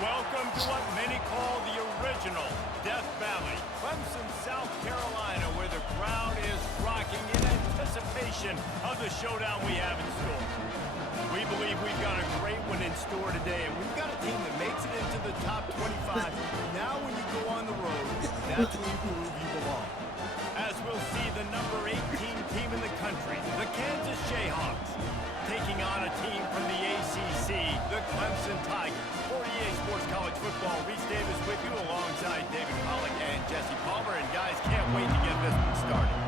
Welcome to what many call the original Death Valley, Clemson, South Carolina, where the crowd is rocking in anticipation of the showdown we have in store. We believe we've got a great one in store today, and we've got a team that makes it into the top 25. Now when you go on the road, that's when you prove you belong. As we'll see the number 18 team in the country, the Kansas Jayhawks, taking on a team from the ACC, the Clemson Tigers. For EA Sports College Football, Reese Davis with you alongside David Pollack and Jesse Palmer. And guys, can't wait to get this one started.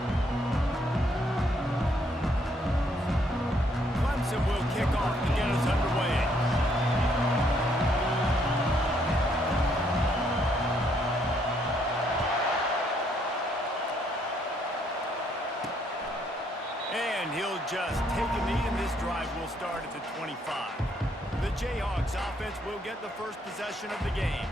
Clemson will kick off to get us underway. And he'll just take a knee, and this drive will start at the 25. The Jayhawks offense will get the first possession of the game.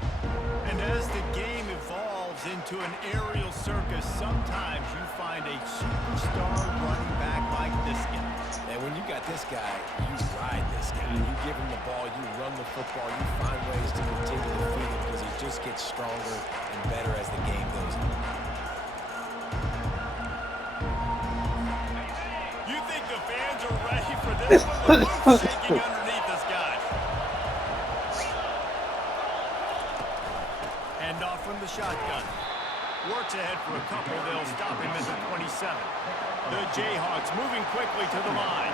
And as the game evolves into an aerial circus, sometimes you find a superstar running back like this guy. And when you got this guy, you ride this guy. You give him the ball, you run the football, you find ways to continue to feed him because he just gets stronger and better as the game goes on. You think the fans are ready for this one? The roof's shaking underneath us, guys. Hand off from the shotgun. Works ahead for a couple. They'll stop him at the 27. The Jayhawks moving quickly to the line.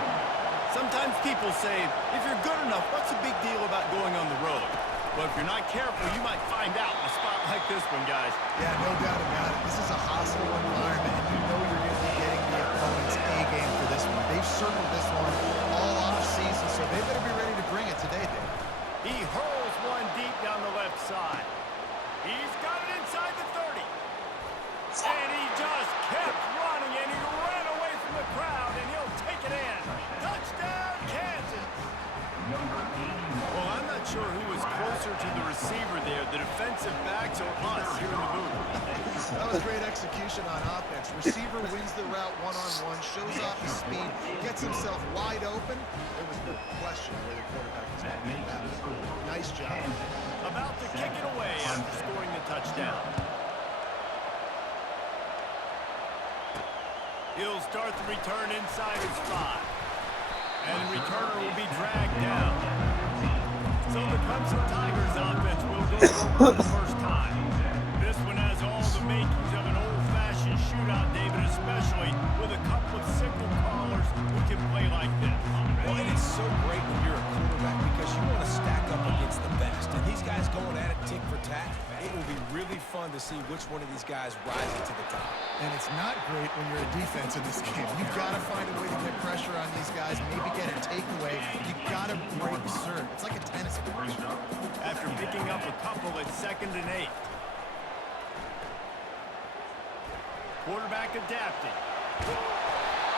Sometimes people say, if you're good enough, what's the big deal about going on the road? Well, if you're not careful, you might find out in a spot like this one, guys. Yeah, no doubt about it. This is a hostile environment, and you know you're going to be getting the opponent's A game for this one. They've circled this one all off season, so they better be ready to bring it today, Dave. He hurls one deep down the left side. He's got it inside the 30. And he just kept running, and he ran away from the crowd, and he'll take it in. Touchdown, Kansas. Well, I'm not sure who was closer to the receiver there, the defensive backs or us here in the booth. That was great execution on offense. Receiver wins the route one-on-one, shows off his speed, gets himself wide open. There was no question where the quarterback was going to be that. Nice job. About to kick it away after scoring the touchdown. He'll start the return inside his 5. And the returner will be dragged down. So the Clemson Tigers offense will go for the first time. This one has all the makings of an old-fashioned shootout, David, especially with a couple of signal callers who can play like this. Well, and it's so great when you're a quarterback because you want to stack up against the best. And these guys going at it tick for tack, it will be really fun to see which one of these guys rises to the top. And it's not great when you're a defense in this game. You've got to find a way to get pressure on these guys, maybe get a takeaway. You've got to break serve. It's like a tennis match. After picking up a couple at 2nd and 8. Quarterback adapting.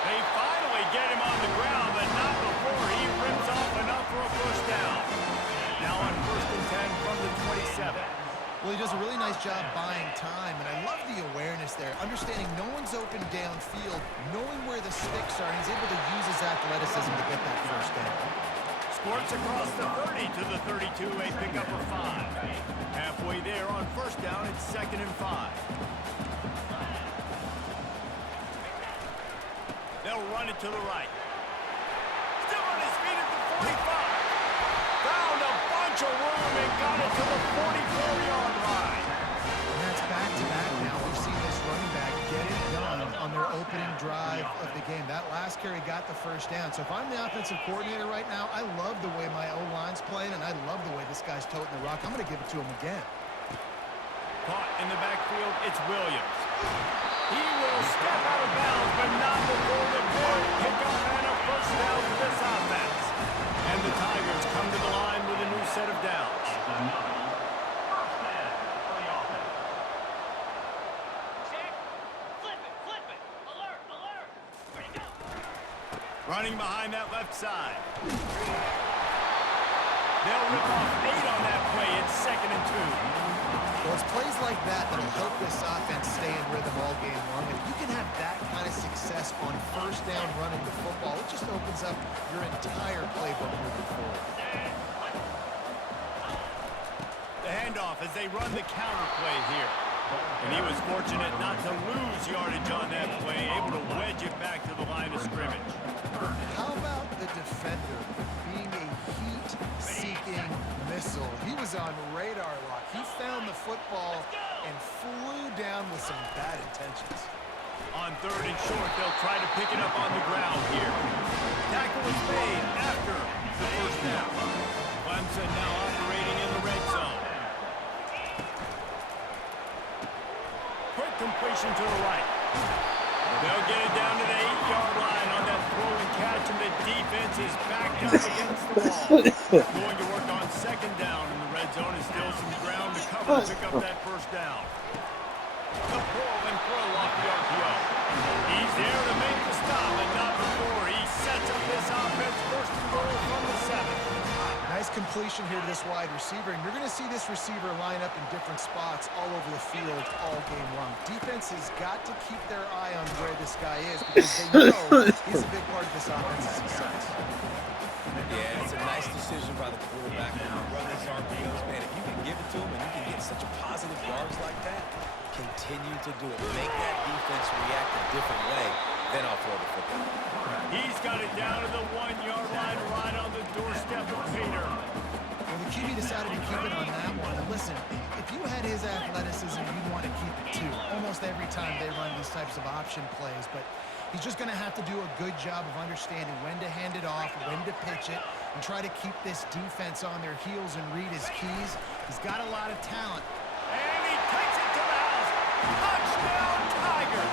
They finally get him on the ground, but not before he rips off enough for a first down. Now on 1st and 10 from the 27. Well, he does a really nice job buying time, and I love the awareness there. Understanding no one's open downfield, knowing where the sticks are, and he's able to use his athleticism to get that first down. Squirts across the 30 to the 32, a pickup of 5. Halfway there on first down, it's 2nd and 5. They'll run it to the right. Still on his feet at the 45. Found a bunch of room and got it to the 44-yard line. And that's back-to-back now. We've seen this running back get it done on their opening drive of the game. That last carry got the first down. So if I'm the offensive coordinator right now, I love the way my O-line's playing, and I love the way this guy's toting the rock. I'm going to give it to him again. Caught in the backfield, it's Williams. He will step out of bounds, but not before the big pickup and a first down for this offense. And the Tigers come to the line with a new set of downs. Running behind that left side. They'll rip off 8 on that play. It's 2nd and 2. Well, it's plays like that that'll help this offense stay in rhythm all game long. If you can have that kind of success on first down running the football, it just opens up your entire playbook moving forward. The handoff as they run the counter play here. And he was fortunate not to lose yardage on that play, able to wedge it back to the line of scrimmage. How about the defender being a heat-seeking missile? He was on radar lock. He found the football and flew down with some bad intentions. On 3rd and short, they'll try to pick it up on the ground here. Tackle is made after the first down. Clemson now operating in the red zone. Quick completion to the right. They'll get it down to the 8-yard line on that throw and catch, and the defense is backed up against the wall. Going to work on 2nd down in the red zone and still some ground to cover to pick up that first down. The pull and throw off the RPO. He's there to make the stop, and not before he sets up this offense 1st and goal from the 7. Nice completion here to this wide receiver, and you're going to see this receiver line up in different spots all over the field all game long. Defense has got to keep their eye on where this guy is because they know he's a big part of this offense's success. Yeah, it's a nice decision by the quarterback to run these RPOs. Man, if you can give it to him and you can get such positive yards like that, continue to do it. Make that defense react a different way, then I'll throw the football. He's got it down to the 1-yard line right on the doorstep of Pater. Well, the QB decided to keep it on that one. And listen, if you had his athleticism, you'd want to keep it too. Almost every time they run these types of option plays. But he's just going to have to do a good job of understanding when to hand it off, when to pitch it, and try to keep this defense on their heels and read his keys. He's got a lot of talent. And he takes it to the house. Touchdown, Tigers!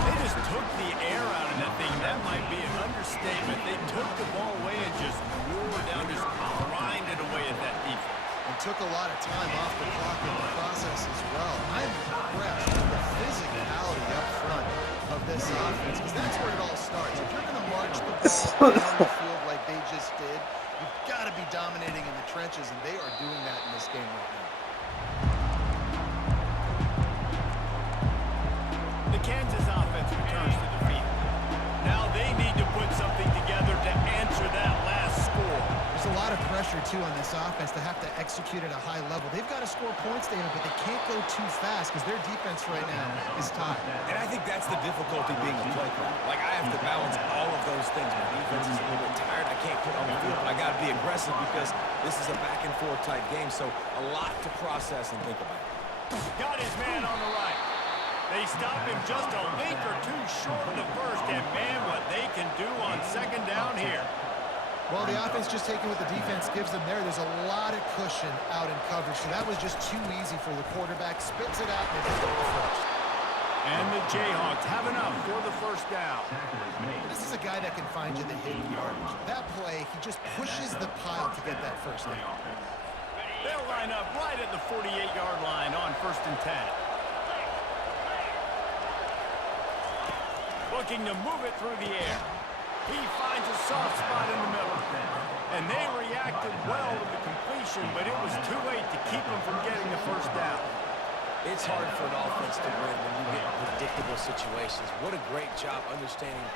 They just took the air out of that thing. That might be an understatement. They took the ball away and just wore down, just grinded away at that defense. And took a lot of time off the clock in the process as well. I'm impressed with the physicality up front of this offense, because that's where it all starts. If you're going to march the ball down the field like they just did, you've got to be dominating in the trenches, and they are doing that in this game right now. The Kansas offense returns to the field. Now they need to put something together to answer that last score. There's a lot of pressure, too, on this offense to have to execute at a high level. They've got to score points, David, but they can't go too fast because their defense right now is tied. And I think that's the difficulty being a play caller. Like, I have to balance all of those things. My defense is a little bit tired. I can't put on the field, but I got to be aggressive because this is a back-and-forth type game, so a lot to process and think about. Got his man on the right. They stop him just a link or two short of the first, and man, what they can do on 2nd down here. Well, the offense just taking what the defense gives them there. There's a lot of cushion out in coverage, so that was just too easy for the quarterback. Spits it out, and they pick up the first. And the Jayhawks have enough for the first down. This is a guy that can find you the hidden yardage. That play, he just pushes the pile to get that first down. They'll line up right at the 48-yard line on 1st and 10. Looking to move it through the air. He finds a soft spot in the middle. And they reacted well to the completion, but it was too late to keep them from getting the first down. It's hard for an offense to win when you get in predictable situations. What a great job understanding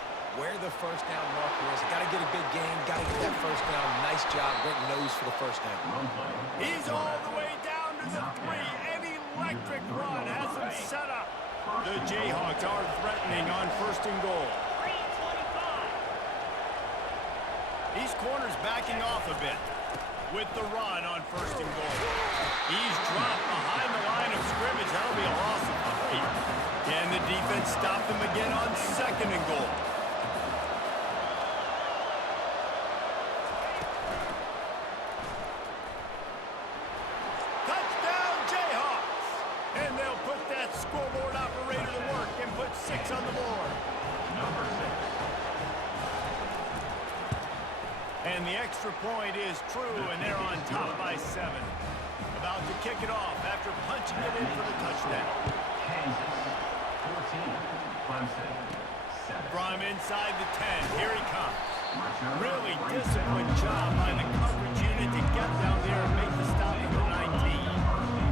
where the first down marker is. Got to get a big gain, got to get that first down. Nice job, great nose for the first down. He's all the way down to the 3. An electric run has him set up. The Jayhawks are threatening on 1st and goal. These corners backing off a bit with the run on 1st and goal. He's dropped behind the line of scrimmage. That'll be a loss of 3. Can the defense stop them again on 2nd and goal? Touchdown Jayhawks! And they'll put that scoreboard operator to work and put 6 on the board. And the extra point is true, and they're on top by 7. About to kick it off after punching it in for the touchdown. Kansas, 14, Clemson, 7. From inside the 10, here he comes. Really disciplined job by the coverage unit to get down there and make the stop at the 19.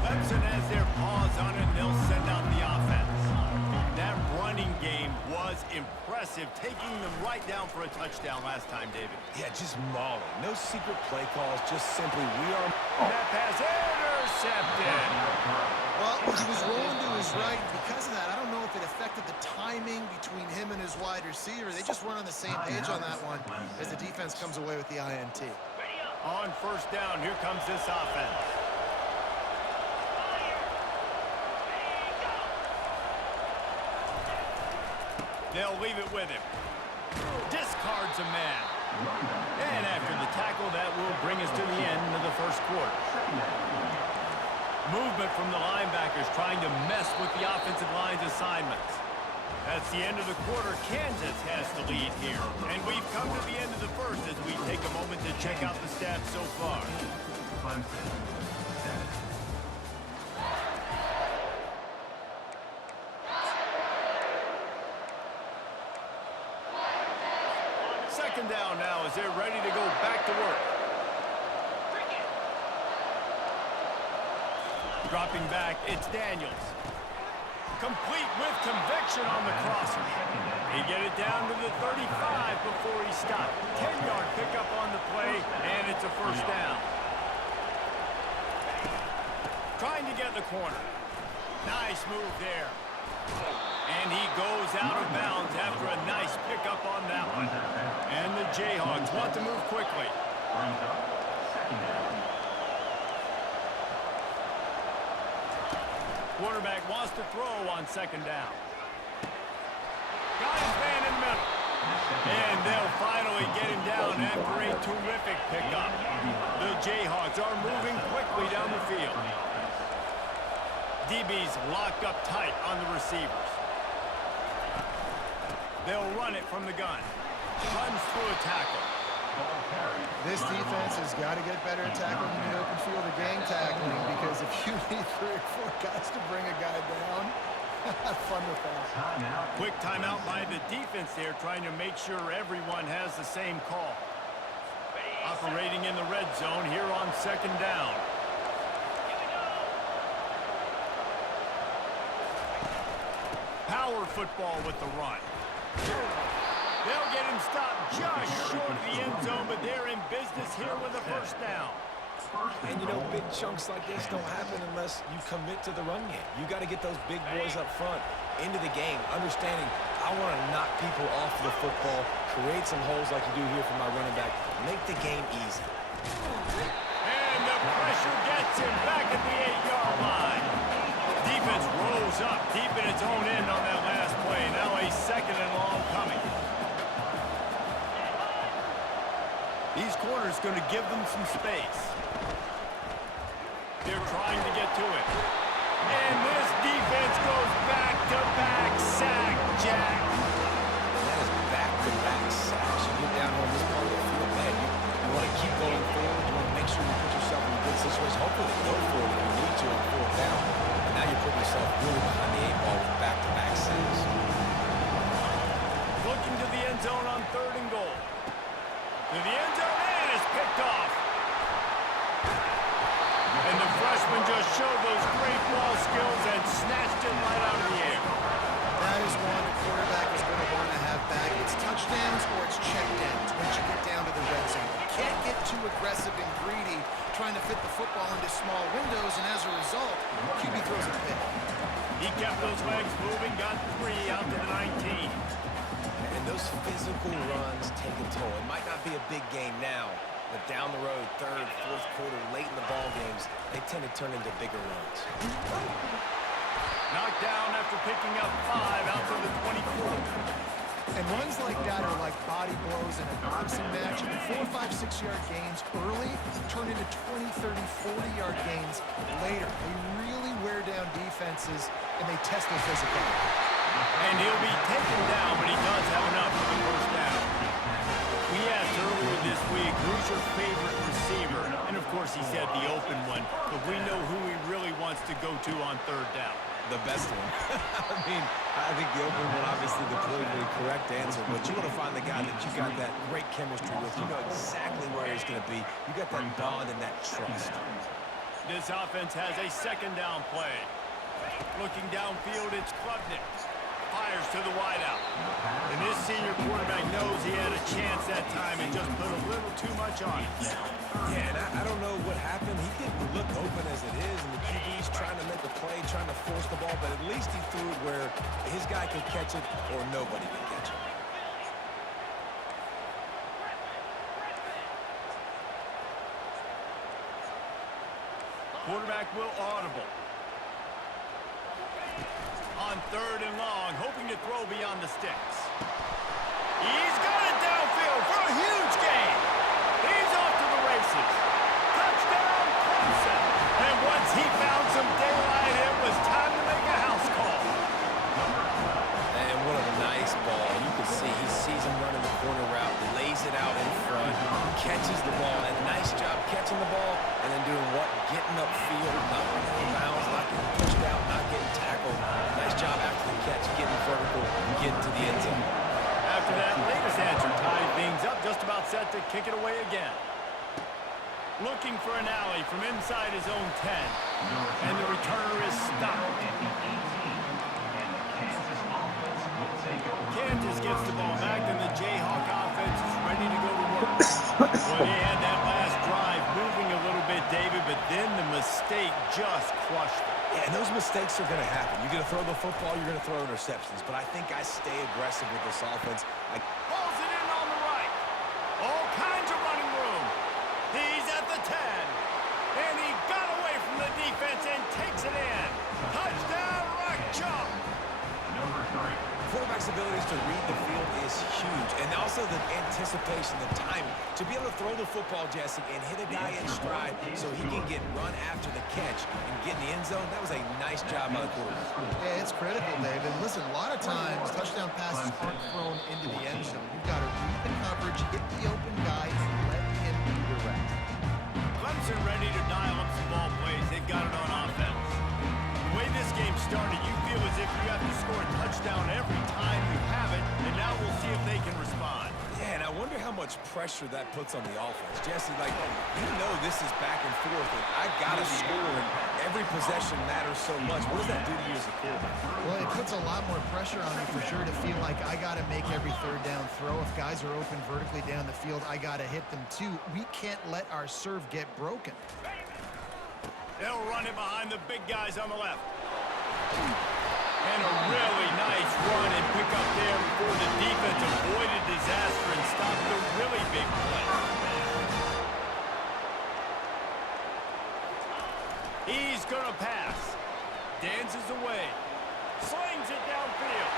Clemson has their paws on it, and they'll send out the offense. That running game was impressive, taking them right down for a touchdown last time, David. Yeah, just mauling. No secret play calls, just simply we are... That pass intercepted. Well, he was rolling to his right. Because of that, I don't know if it affected the timing between him and his wide receiver. They just weren't on the same page on that one as the defense comes away with the INT. On 1st down, here comes this offense. They'll leave it with him. Discards a man. And after the tackle, that will bring us to the end of the 1st quarter. Movement from the linebackers trying to mess with the offensive line's assignments. That's the end of the quarter. Kansas has the lead here. And we've come to the end of the 1st as we take a moment to check out the stats so far. Clemson, 7. Second down now as they're ready to go back to work. Dropping back, it's Daniels. Complete with conviction on the crosser. He get it down to the 35 before he stopped. 10-yard pickup on the play, and it's a 1st down. Trying to get the corner. Nice move there. And he goes out of bounds after a nice pickup on that one. And the Jayhawks want to move quickly. Quarterback wants to throw on 2nd down. Got his man in the middle. And they'll finally get him down after a terrific pickup. The Jayhawks are moving quickly down the field. DB's locked up tight on the receivers. They'll run it from the gun. Runs through a tackle. This defense has got to get better at tackling in the open field or gang tackling, because if you need 3 or 4 guys to bring a guy down, have fun with that. Quick timeout by the defense there, trying to make sure everyone has the same call. Operating in the red zone here on 2nd down. Power football with the run. They'll get him stopped just short of the end zone, but they're in business here with a 1st down. And, you know, big chunks like this don't happen unless you commit to the run game. You got to get those big boys up front into the game, understanding I want to knock people off the football, create some holes like you do here for my running back, make the game easy. And the pressure gets him back at the 8-yard line. Defense rolls up deep in its own end on that last play. Now a 2nd and long coming. These corners going to give them some space. They're trying to get to it. And this defense goes back-to-back sack, Jack. That is back-to-back sacks. You get down on this part of the field, man, you want to keep going forward. You want to make sure you put yourself in a good situation. Hopefully go for it if you need to on 4th down. And now you're putting yourself really behind the 8 ball with back-to-back sacks. Looking to the end zone on 3rd and goal. To the end zone, and it's picked off. And the freshman just showed those great ball skills and snatched it right out of the air. That is one the quarterback is going to want to have back. It's touchdown aggressive and greedy, trying to fit the football into small windows, and as a result, QB throws a pick. He kept those legs moving, got 3 out to the 19. And those physical runs take a toll. It might not be a big game now, but down the road, third, fourth quarter, late in the ball games, they tend to turn into bigger runs. Knocked down after picking up 5 out to the 24. And runs like that are like body blows in a boxing match. 4, 5, 6-yard gains early turn into 20, 30, 40-yard gains later. They really wear down defenses, and they test their physicality. And he'll be taken down, but he does have enough for the first down. We asked earlier this week, who's your favorite receiver? And of course he said the open one, but we know who he really wants to go to on third down. The best one. I mean, I think the open one, obviously the politically correct answer, but you want to find the guy that you got that great chemistry with. You know exactly where he's going to be. You got that bond and that trust. This offense has a second down play. Looking downfield, it's Klubnik. Fires to the wideout. And this senior quarterback knows he had a chance that time and just put a little too much on it. Yeah, and I don't know what happened. He didn't look open as it is, and the QB's trying to make a play, trying to force the ball, but at least he threw it where his guy can catch it or nobody can catch it. Quarterback will audible. On third and long, hoping to throw beyond the sticks. He's got it downfield for a huge gain. He's off to the races. Touchdown, Clemson. And once he found some daylight, it was time to make a house call. And what a nice ball. You can see he sees him running the corner route, lays it out in front, catches the ball, and nice job catching the ball, and then doing what? Getting upfield, not running out of bounds, not getting pushed out, not getting tackled. Nice job after the catch, getting vertical, getting to the end zone. After that latest answer, tied things up, just about set to kick it away again. Looking for an alley from inside his own 10. And the returner is stopped. Kansas gets the ball back, and the Jayhawk offense is ready to go to work. Well, they had that last drive moving a little bit, David, but then the mistake just crushed them. Yeah, and those mistakes are going to happen. You're going to throw the football, you're going to throw interceptions. But I think I stay aggressive with this offense. Pulls it in on the right. All kinds of running room. He's at the 10. And he got away from the defense and takes it in. Touchdown, Rock Chalk. Number 3. Quarterback's abilities to read the field is huge. And also the anticipation, the timing. To be able to throw the football, Jesse, and hit a guy in stride so he can get run after the catch and get in the end zone, that was a nice job by the quarterback. Yeah, it's critical, David. Listen, a lot of times touchdown passes aren't thrown into the end zone. You've got to read the coverage, hit the open guy, and let him be direct. Clemson ready to dial up some ball plays. They've got it on offense. The way this game started, you feel as if you have to score a touchdown every time you have it, and now we'll see if they can respond. Yeah, and I wonder how much pressure that puts on the offense. Jesse, like, you know this is back and forth, and I got to score, and every possession matters so much. What does that do to you as a quarterback? Well, it puts a lot more pressure on me for sure to feel like I got to make every third down throw. If guys are open vertically down the field, I got to hit them too. We can't let our serve get broken. They'll run it behind the big guys on the left. And a really nice run and pick up there before the defense avoided disaster and stopped the really big play. He's going to pass. Dances away. Slings it downfield.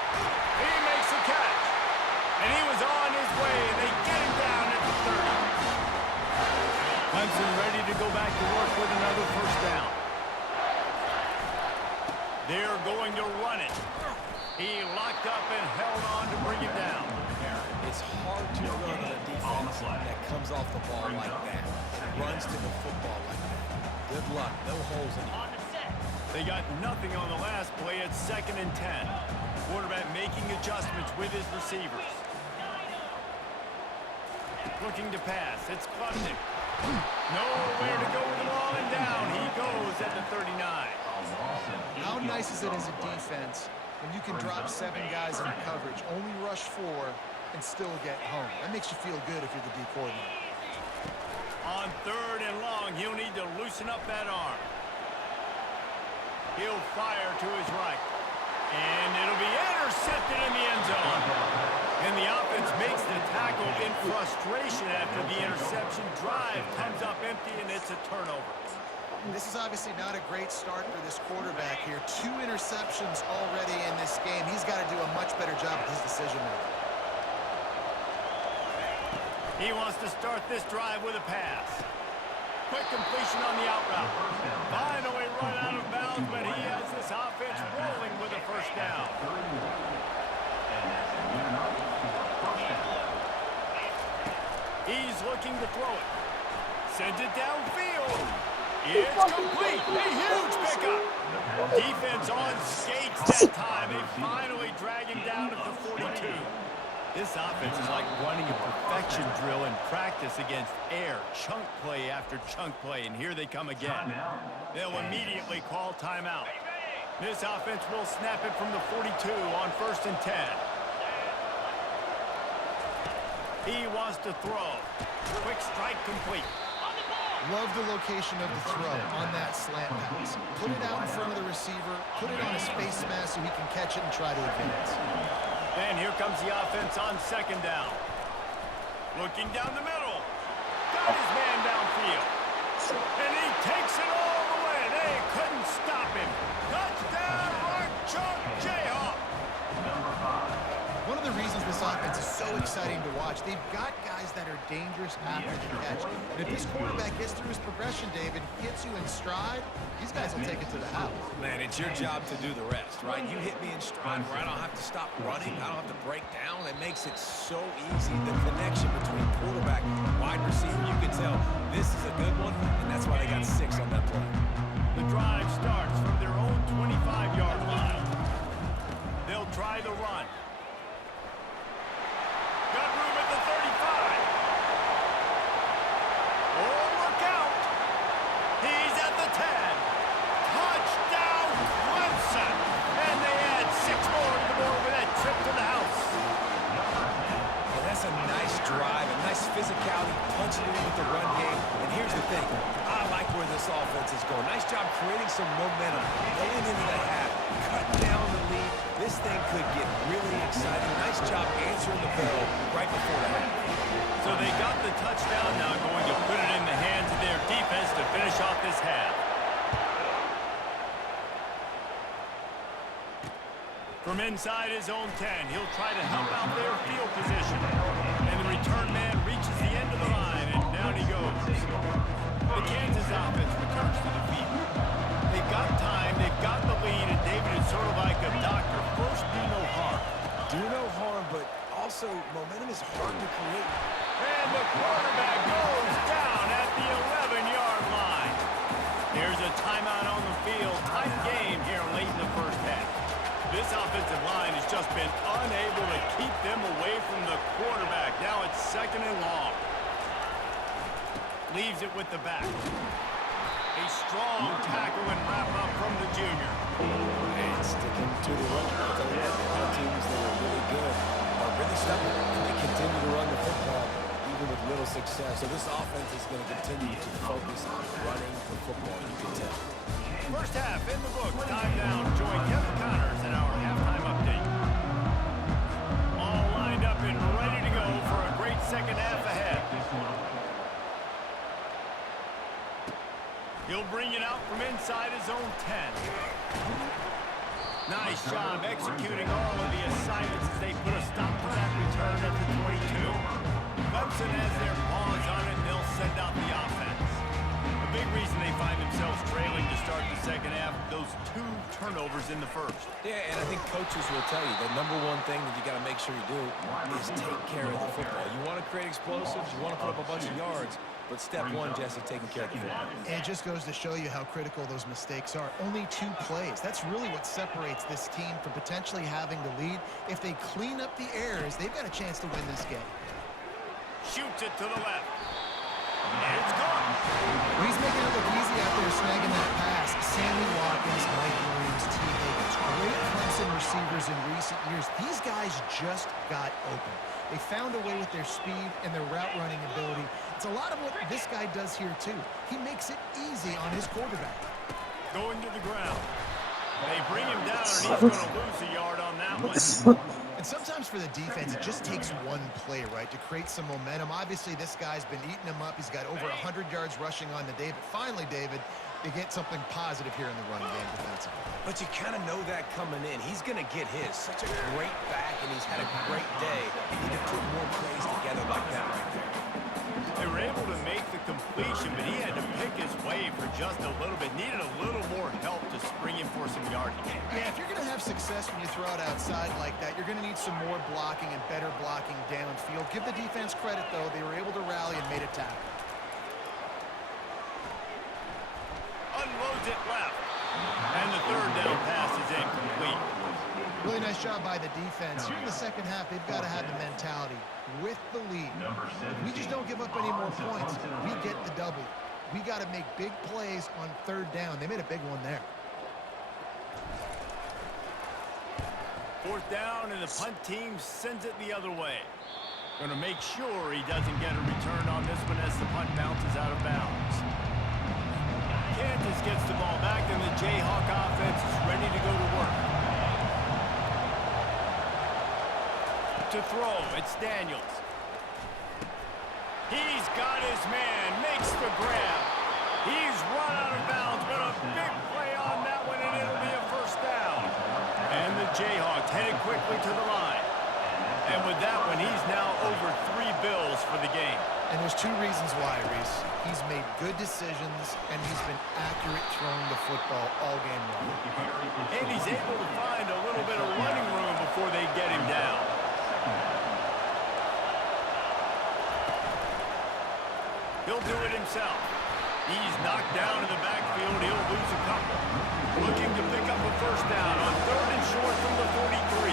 He makes the catch. And he was on his way, and they get him down at the 30. Clemson ready to go back to work with another first down. They're going to run it. He locked up and held on to bring it down. It's hard to run on a defense that comes off the ball like that and runs to the football like that. Good luck. No holes in it. They got nothing on the last play at 2nd and 10. Quarterback making adjustments with his receivers. Looking to pass. It's Klubnik. Nowhere to go with the ball, and down he goes at the 39. How nice is it as a defense when you can drop 7 guys in coverage, only rush 4, and still get home? That makes you feel good if you're the D coordinator. On 3rd and long, he'll need to loosen up that arm. He'll fire to his right. And it'll be intercepted in the end zone. And the offense makes the tackle in frustration after the interception. Drive comes up empty, and it's a turnover. This is obviously not a great start for this quarterback here. 2 interceptions already in this game. He's got to do a much better job with his decision-making. He wants to start this drive with a pass. Quick completion on the out route. Finally run out of bounds, but he has this offense rolling with a first down. He's looking to throw it. Sends it downfield. It's complete. A huge pickup. Defense on skates that time. They finally drag him down at the 42. This offense is like running a perfection drill in practice against air. Chunk play after chunk play, and here they come again. They'll immediately call timeout. This offense will snap it from the 42 on 1st and 10. He wants to throw. Quick strike complete. Love the location of the throw on that slant pass. Put it out in front of the receiver, put it on his face mask so he can catch it and try to advance. And here comes the offense on 2nd down. Looking down the middle. Got his man downfield. And he takes it all the way. They couldn't stop him. Touchdown, Mark Chunk Jayhawk. One of the reasons this offense is so exciting to watch, they've got guys that are dangerous after the catch. And if this quarterback gets through his progression, David, hits you in stride, these guys will take it to the house. Man, it's your job to do the rest, right? You hit me in stride where I don't have to stop running. I don't have to break down. It makes it so easy. The connection between quarterback and wide receiver, you can tell this is a good one, and that's why they got 6 on that play. The drive starts from their own 25-yard line. They'll try the run. Got room at the 35. Oh, look out. He's at the 10. Touchdown, Clemson. And they add 6 more to the board with that trip to the house. Yeah, that's a nice drive, a nice physicality, punching it in with the run game. And here's the thing. I like where this offense is going. Nice job creating some momentum, going into the half, cutting down the lead. This thing could get really exciting. Nice job answering the bell right before the half. So they got the touchdown, now going to put it in the hands of their defense to finish off this half. From inside his own 10, he'll try to help out their field position. And the return man reaches the end of the line, and down he goes. The Kansas offense returns to the field. They've got time, they've got the lead, and David is sort of like a doctor. First, do no harm. Do no harm, but also momentum is hard to create. And the quarterback goes down at the 11-yard line. There's a timeout on the field. Tight game here late in the first half. This offensive line has just been unable to keep them away from the quarterback. Now it's 2nd and long. Leaves it with the back. A strong tackle and wrap-up from the junior. And sticking to the run. I'll tell you what, the other teams that are really good are really stubborn, and they continue to run the football even with little success. So this offense is going to continue to focus on running the football, you can tell. First half in the books. Time now to join Kevin Connors in our halftime update. All lined up and ready to go for a great second half ahead. He'll bring it out from inside his own 10. Nice job executing all of the assignments as they put a stop to that return at the 22. Clemson has their paws on it, and they'll send out the offense. A big reason they find themselves trailing to start the second half, those 2 turnovers in the first. Yeah, and I think coaches will tell you the number one thing that you got to make sure you do is take care of the football. You want to create explosives, you want to put up a bunch of yards, but step 1, Jesse, taking care of the football. And it just goes to show you how critical those mistakes are. Only 2 plays. That's really what separates this team from potentially having the lead. If they clean up the errors, they've got a chance to win this game. Shoots it to the left. And it's gone. Well, he's making it look easy out there snagging that pass. Sammy Watkins, Mike Williams, T. Higgins, against great Clemson receivers in recent years, these guys just got open. They found a way with their speed and their route running ability. It's a lot of what this guy does here, too. He makes it easy on his quarterback. Going to the ground. They bring him down, and he's going to lose a yard on that one. And sometimes for the defense, it just takes one play, right, to create some momentum. Obviously, this guy's been eating him up. He's got over 100 yards rushing on the day. But finally, David, they get something positive here in the run game defensively. But you kind of know that coming in. He's going to get his. Such a great back, and he's had a great day. He can put more plays together like that right there. They were able to make the completion, but he had to pick his way for just a little bit. Needed a little more help to spring him for some yardage. Yeah, if you're going to have success when you throw it outside like that, you're going to need some more blocking and better blocking downfield. Give the defense credit, though. They were able to rally and made a tackle. Unloads it left. And the third down pass is incomplete. Really nice job by the defense. Here in the second half, they've got to have the mentality with the lead. We just don't give up any more points. We get the double. We got to make big plays on third down. They made a big one there. Fourth down, and the punt team sends it the other way. Going to make sure he doesn't get a return on this one as the punt bounces out of bounds. Kansas gets the ball back, and the Jayhawk offense is ready to go to work. To throw, it's Daniels. He's got his man, makes the grab. He's run out of bounds, but a big play on that one, and it'll be a first down. And the Jayhawks headed quickly to the line. And with that one, he's now over 3 bills for the game. And there's two reasons why, Reese. He's made good decisions, and he's been accurate throwing the football all game long. And he's able to find a little bit of running room before they get him down. He'll do it himself. He's knocked down in the backfield. He'll lose a couple. Looking to pick up a first down on 3rd and short from the 43.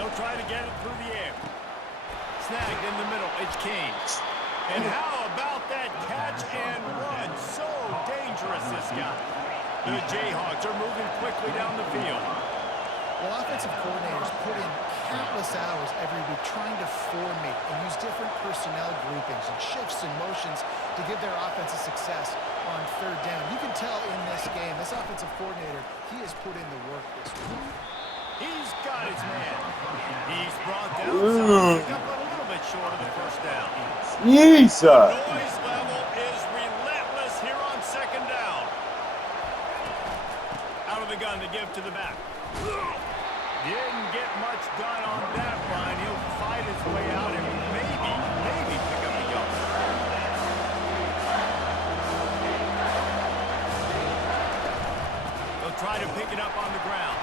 He'll try to get it through the air. Snagged in the middle. It's Kane. And how about that catch and run? So dangerous, this guy. The Jayhawks are moving quickly down the field. Well, offensive coordinators put in countless hours every week trying to formate and use different personnel groupings and shifts and motions to give their offense a success on third down. You can tell in this game, this offensive coordinator, he has put in the work this week. He's got his man. He's brought down some, pick up a little bit short of the first down. Jesus! The noise level is relentless here on second down. Out of the gun to give to the back. Didn't get much done on that run. He'll fight his way out and maybe pick up a yard. They'll try to pick it up on the ground.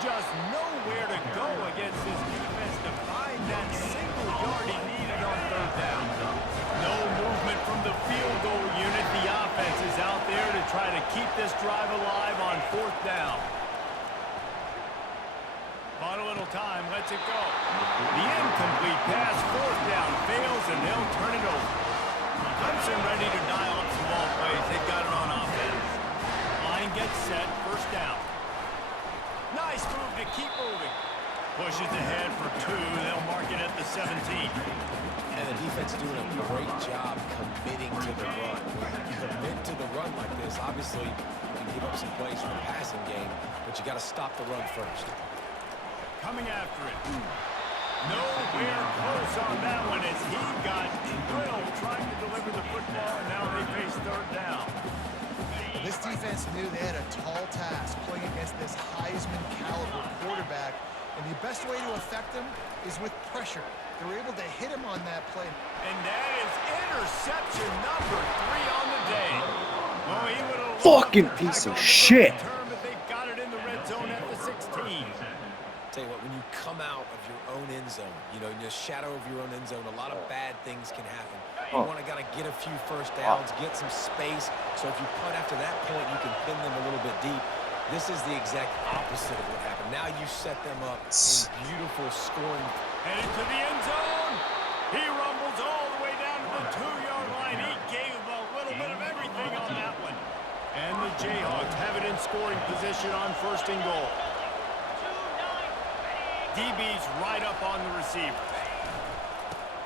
Just nowhere to go against this defense to find that single yard he needed on third down. No movement from the field goal unit. The offense is out there to try to keep this drive alive on fourth down. On a little time, lets it go. The incomplete pass, fourth down, fails, and they'll turn it over. Clemson ready to dial up some ball plays. They've got it on offense. Line gets set, first down. Nice move to keep moving. Pushes ahead for 2. They'll mark it at the 17. And the defense doing a great job committing to the run. When you commit to the run like this, obviously you can give up some plays from the passing game, but you got to stop the run first. Coming after it. Nowhere close on that one as he got drilled trying to deliver the football, and now they face third down. This defense knew they had a tall task playing against this Heisman caliber quarterback, and the best way to affect him is with pressure. They were able to hit him on that play. And that is interception number 3 on the day. Oh, he would have Fucking piece of shit. But they've got it in the red zone at the 16. Tell you what, when you come out of your own end zone, you know, in the shadow of your own end zone, a lot of bad things can happen. You want to get a few first downs, get some space, so if you punt after that point, you can pin them a little bit deep. This is the exact opposite of what happened. Now you set them up in beautiful scoring. Headed to the end zone. He rumbles all the way down to the 2-yard line. He gave a little bit of everything on that one. And the Jayhawks have it in scoring position on 1st and goal. DB's right up on the receivers.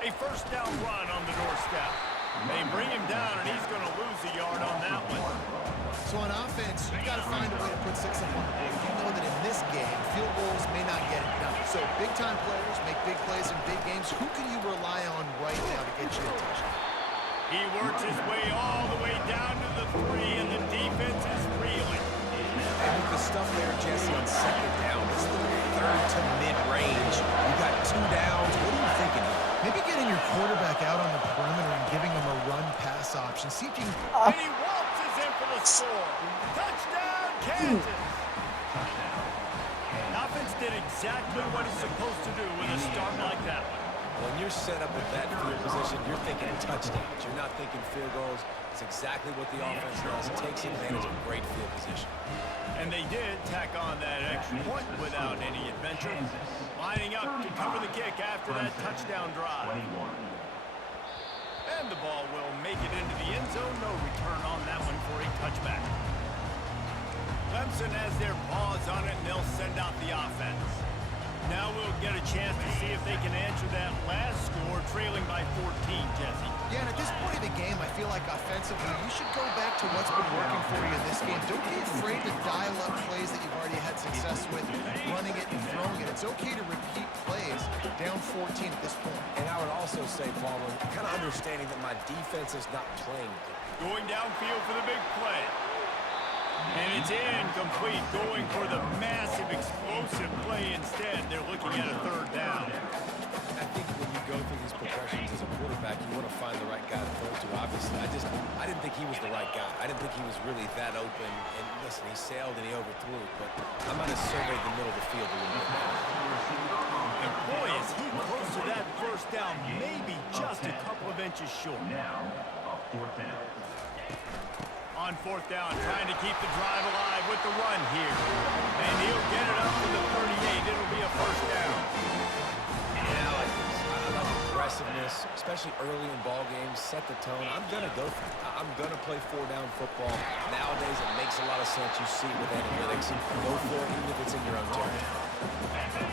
A 1st down run on the doorstep. They bring him down, and he's going to lose a yard on that one. So on offense, you've got to find a way to put 6 up on the board. You know that in this game, field goals may not get it done. So big-time players make big plays in big games. Who can you rely on right now to get you a touchdown? He works his way all the way down to the 3, and the defense is reeling. And with the stuff there, Jesse, on 2nd down, this is the 3rd to mid-range. You got 2 downs. What are you thinking here? Maybe getting your quarterback out on the perimeter and giving him a run-pass option. See if you can... And he waltzes in for the score. Touchdown, Kansas. Offense did exactly what it's supposed to do with a start like that one. When you're set up with that field position, you're thinking touchdowns. You're not thinking field goals. It's exactly what the offense does. It takes advantage of great field position. And they did tack on that extra point without any adventure. Lining up to cover the kick after that touchdown drive. And the ball will make it into the end zone. No return on that one for a touchback. Clemson has their paws on it, and they'll send out the offense. Now we'll get a chance to see if they can answer that last score, trailing by 14, Jesse. Yeah, and at this point of the game, I feel like offensively, you should go back to what's been working for you in this game. Don't be afraid to dial up plays that you've already had success with, running it and throwing it. It's okay to repeat plays down 14 at this point. And I would also say, Palmer, kind of understanding that my defense is not playing good. Going downfield for the big play. And it's incomplete, going for the massive explosive play instead. They're looking at a 3rd down. I think when you go through these progressions as a quarterback, you want to find the right guy to throw to, obviously. I didn't think he was the right guy. I didn't think he was really that open. And listen, he sailed and he overthrew it, but I might have surveyed the middle of the field a little bit better. And boy, is he close to that 1st down, maybe just a couple of inches short. Now, a 4th down. On 4th down, trying to keep the drive alive with the run here. And he'll get it up to the 38. It'll be a 1st down. Yeah, I like this. I like aggressiveness, especially early in ball games. Set the tone. I'm going to go for it. I'm going to play 4-down football. Nowadays, it makes a lot of sense. You see it with analytics. Go for it, even if it's in your own territory.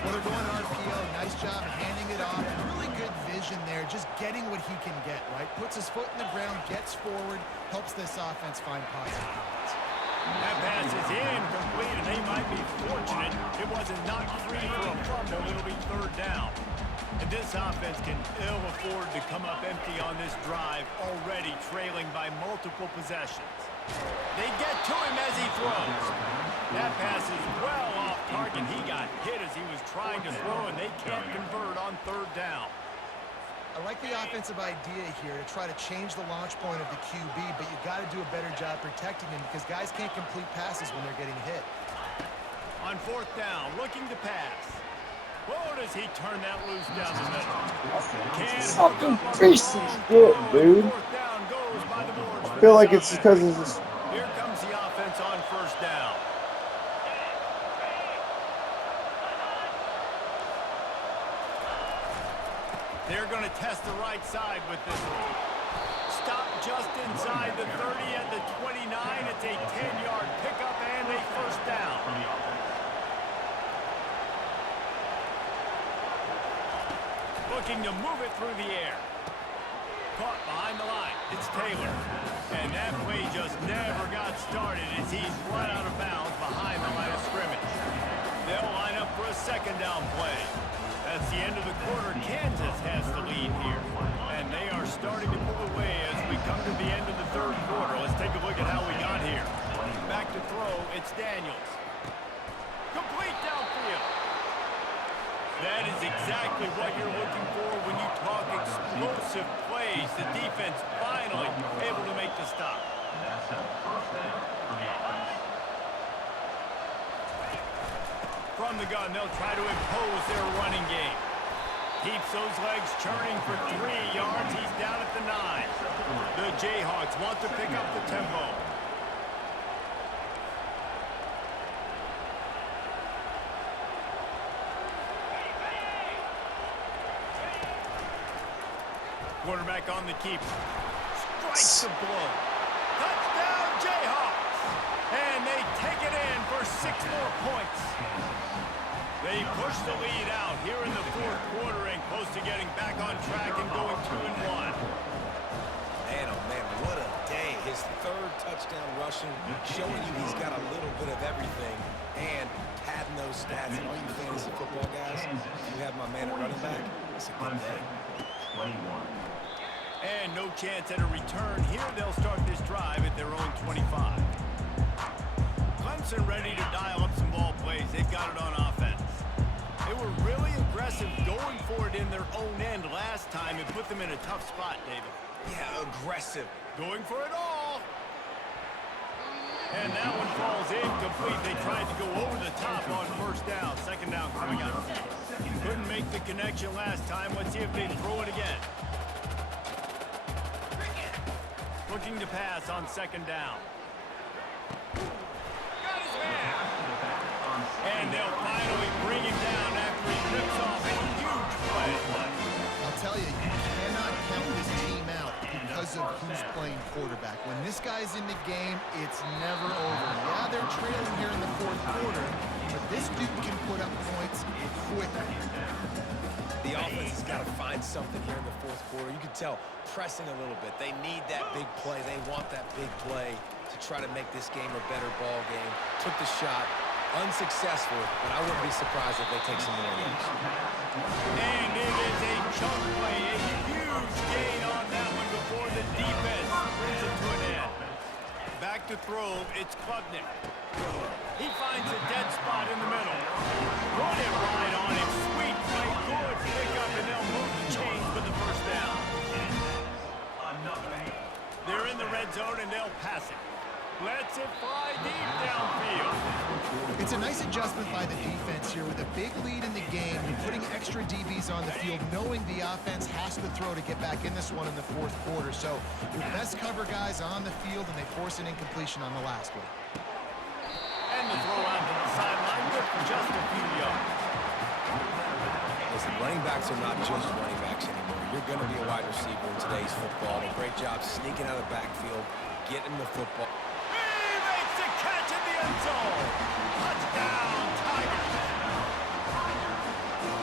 Well, they're going RPO. Nice job handing it off. Really good vision there. Just getting what he can get, right? Puts his foot in the ground, gets forward, helps this offense find positive points. That pass is incomplete, and they might be fortunate it wasn't knocked free for a fumble. It'll be 3rd down. And this offense can ill afford to come up empty on this drive, already trailing by multiple possessions. They get to him as he throws. That pass is well off target. He got hit as he was trying to throw, and they can't convert on 3rd down. I like the offensive idea here to try to change the launch point of the QB, but you got to do a better job protecting him because guys can't complete passes when they're getting hit. On 4th down, looking to pass. Whoa, does he turn that loose down the middle? Fucking piece of shit, dude. 4th down goes by the boards. I feel like it's because it's just... Here comes the offense on 1st down. They're going to test the right side with this one. Stop just inside the 30 at the 29. It's a 10-yard pickup and a 1st down. Looking to move it through the air. Caught behind the line. It's Taylor. And that play just never got started as he's run out of bounds behind the line of scrimmage. They'll line up for a 2nd down play. That's the end of the quarter. Kansas has the lead here. And they are starting to pull away as we come to the end of the 3rd quarter. Let's take a look at how we got here. Back to throw, it's Daniels. Complete downfield. That is exactly what you're looking for when you talk explosive plays. The defense finally able to make the stop. That's a 1st down for the offense. From the gun, they'll try to impose their running game. Keeps those legs churning for 3 yards. He's down at the 9. The Jayhawks want to pick up the tempo. Quarterback on the keeper. Strikes the blow. Touchdown, Jayhawks. And they take it in for 6 more points. They push the lead out here in the fourth quarter and close to getting back on track and going 2-1. Man, oh man, what a day. His third touchdown rushing, showing you he's got a little bit of everything and padding those stats. And all you fantasy football guys, if you have my man at running back, it's a good day. 21. And no chance at a return here. They'll start this drive at their own 25. Clemson ready to dial up some ball plays. They've got it on offense. They were really aggressive going for it in their own end last time. It put them in a tough spot, David. Yeah, aggressive. Going for it all. And that one falls incomplete. They tried to go over the top on first down. Second down coming up. Couldn't make the connection last time. Let's see if they throw it again. Looking to pass on second down. Got his man. And they'll finally bring him down after he rips off a huge play. I'll tell you, you cannot count this team out because of who's playing quarterback. When this guy's in the game, it's never over. Yeah, they're trailing here in the fourth quarter, but this dude can put up points quickly. The offense has got to find something here in the fourth quarter. You can tell pressing a little bit. They need that big play. They want that big play to try to make this game a better ball game. Took the shot. Unsuccessful, but I wouldn't be surprised if they take some more of those. And it is a chunk play, a huge gain on that one before the defense brings it to an end. Back to throw, it's Klubnik. He finds a dead spot in the middle. Put it right on him. Sweet play, good pickup, and they'll move the chains with the first down. They're in the red zone, and they'll pass it. Lets it fly deep downfield. It's a nice adjustment by the defense here with a big lead in the game. You're putting extra DBs on the field, knowing the offense has to throw to get back in this one in the fourth quarter. So your best cover guys on the field, and they force an incompletion on the last one. And the throw out to the sideline with just a few yards. Listen, running backs are not just running backs anymore. You're going to be a wide receiver in today's football. A great job sneaking out of the backfield, getting the football. Catch in the end zone. Touchdown, Tigers.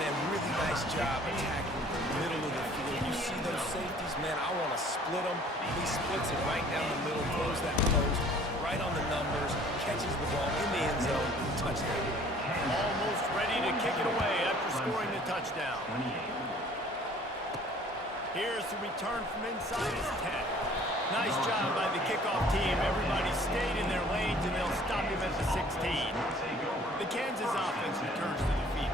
Man, really nice job attacking the middle of the field. You see those safeties, man, I want to split them. He splits it right down the middle, throws that post, right on the numbers, catches the ball in the end zone, touchdown. Almost ready to kick it away after scoring the touchdown. Here's the return from inside his 10. Nice job by the kickoff team. Everybody stayed in their lanes, and they'll stop him at the 16. The Kansas offense returns to the field.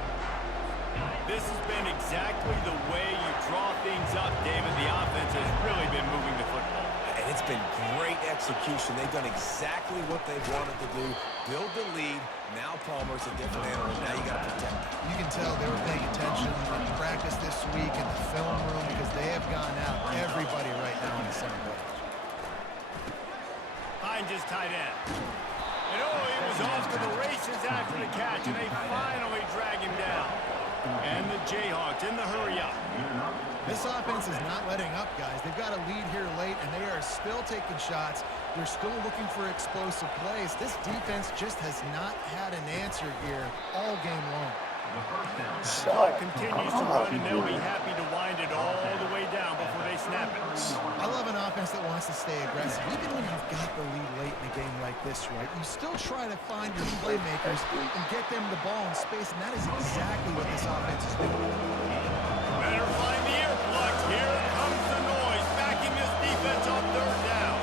This has been exactly the way you draw things up, David. The offense has really been moving the football. And it's been great execution. They've done exactly what they wanted to do. Build the lead. Now Palmer's a different animal. Now you got to protect him. You can tell they were paying attention in practice this week in the film room because they have gone out everybody right now in the center page. Finds his tight end. And oh, he was off to the races after the catch, and they finally drag him down. And the Jayhawks in the hurry up. This offense is not letting up, guys. They've got a lead here late, and they are still taking shots. They're still looking for explosive plays. This defense just has not had an answer here all game long. Clock continues to run, and they'll be happy to wind it all the way down before they snap it. I love an offense that wants to stay aggressive. Even when you've got the lead late in a game like this, right, you still try to find your playmakers and get them the ball in space, and that is exactly what this offense is doing. Better find the earplugs. Here comes the noise, backing this defense on third down.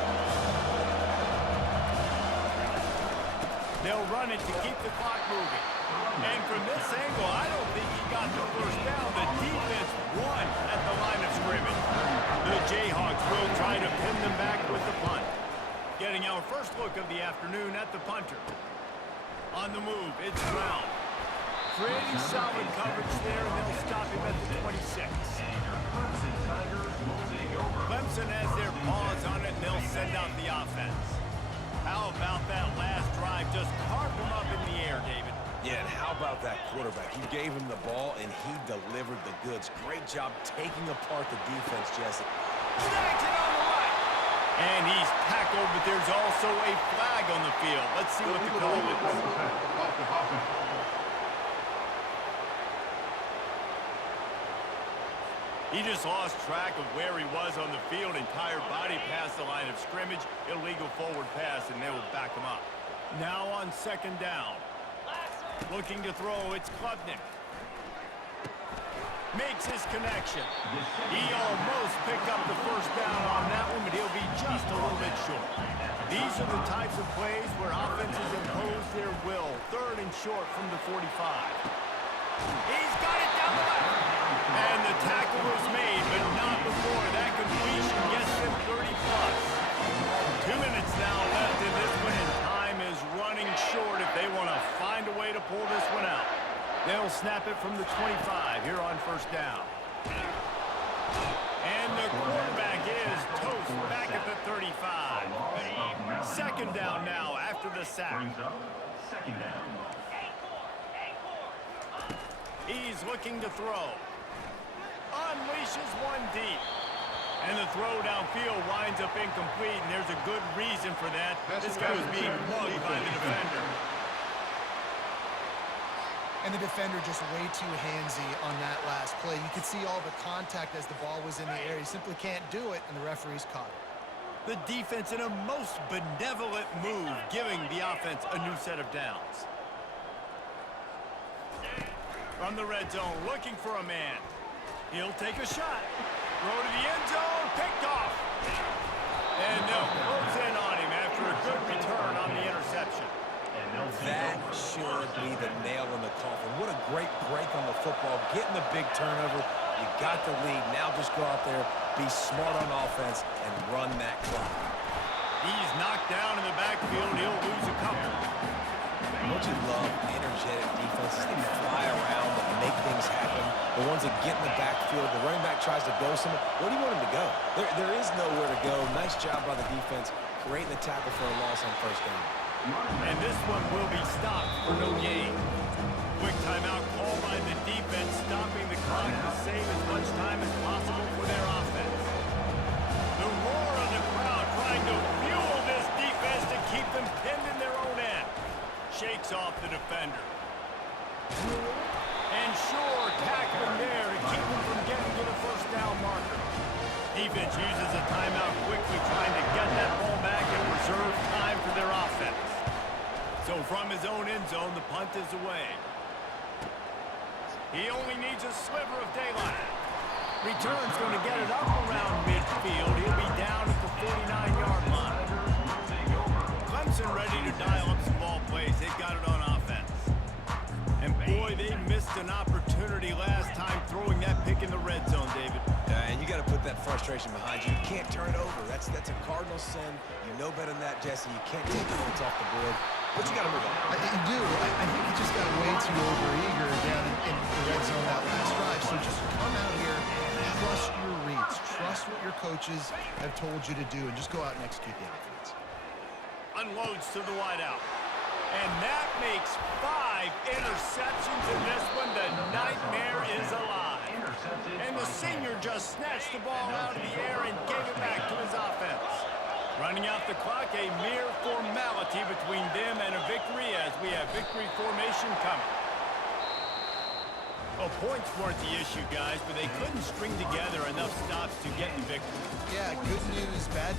They'll run it to keep the clock moving. And from this angle, I don't think he got the first down. The defense won at the line of scrimmage. The Jayhawks will try to pin them back with the punt. Getting our first look of the afternoon at the punter. On the move, it's Brown. Pretty solid coverage there, and they'll stop him at the 26. Clemson has their paws on it, and they'll send out the offense. How about that last drive? Just carved him up in the air, David. Yeah, and how about that quarterback? You gave him the ball, and he delivered the goods. Great job taking apart the defense, Jesse. Snags it on the right. And he's tackled, but there's also a flag on the field. Let's see what the call is. He just lost track of where he was on the field. Entire body past the line of scrimmage. Illegal forward pass, and they will back him up. Now on second down. Looking to throw, it's Klubnik. Makes his connection. He almost picked up the first down on that one, but he'll be just a little bit short. These are the types of plays where offenses impose their will. Third and short from the 45. He's got it down the left. And the tackle was made, but not before that completion gets them 30-plus. 2 minutes now left in this one, and time is running short if they want to find a way to pull this one out. They'll snap it from the 25 here on first down. And the quarterback is toast back at the 35. Second down now after the sack. Second down. He's looking to throw. Unleashes one deep. And the throw downfield winds up incomplete, and there's a good reason for that. This guy was being mugged by the defender. And the defender just way too handsy on that last play. You could see all the contact as the ball was in the air. He simply can't do it, and the referee's caught it. The defense in a most benevolent move, giving the offense a new set of downs. From the red zone, looking for a man. He'll take a shot. Throw to the end zone, picked off. And they'll close in on him after a good return on the interception. That should be the nail in the coffin. What a great break on the football. Getting the big turnover. You got the lead. Now just go out there, be smart on offense, and run that clock. He's knocked down in the backfield. He'll lose a couple. Don't you love energetic defenses? They fly around and make things happen. The ones that get in the backfield, the running back tries to go somewhere. Where do you want him to go? There is nowhere to go. Nice job by the defense, creating the tackle for a loss on first down. And this one will be stopped for no gain. Quick timeout call by the defense, stopping the clock to save as much time as possible for their offense. The roar of the crowd trying to fuel this defense to keep them pinned in their own end. Shakes off the defender. And sure, tackling there to keep them from getting to the first down marker. Defense uses a timeout quickly, trying to get that ball back and preserve time for their offense. So from his own end zone, the punt is away. He only needs a sliver of daylight. Return's going to get it up around midfield. He'll be down at the 49-yard line. Clemson ready to dial up some ball plays. They've got it on offense. And boy, they missed an opportunity last time throwing that pick in the red zone, David. And you got to put that frustration behind you. You can't turn it over. That's a cardinal sin. You know better than that, Jesse. You can't take points off the board. But you got to move on. You do. I think he just got way too overeager down in the red zone that last drive. So just come out here, trust your reads, trust what your coaches have told you to do, and just go out and execute the offense. Unloads to the wideout. And that makes 5 interceptions in this one. The nightmare is alive. And the senior just snatched the ball out of the air and gave it back to his offense. Running out the clock, a mere formality between them and a victory as we have victory formation coming. Well, points weren't the issue, guys, but they couldn't string together enough stops to get the victory. Yeah, good news, bad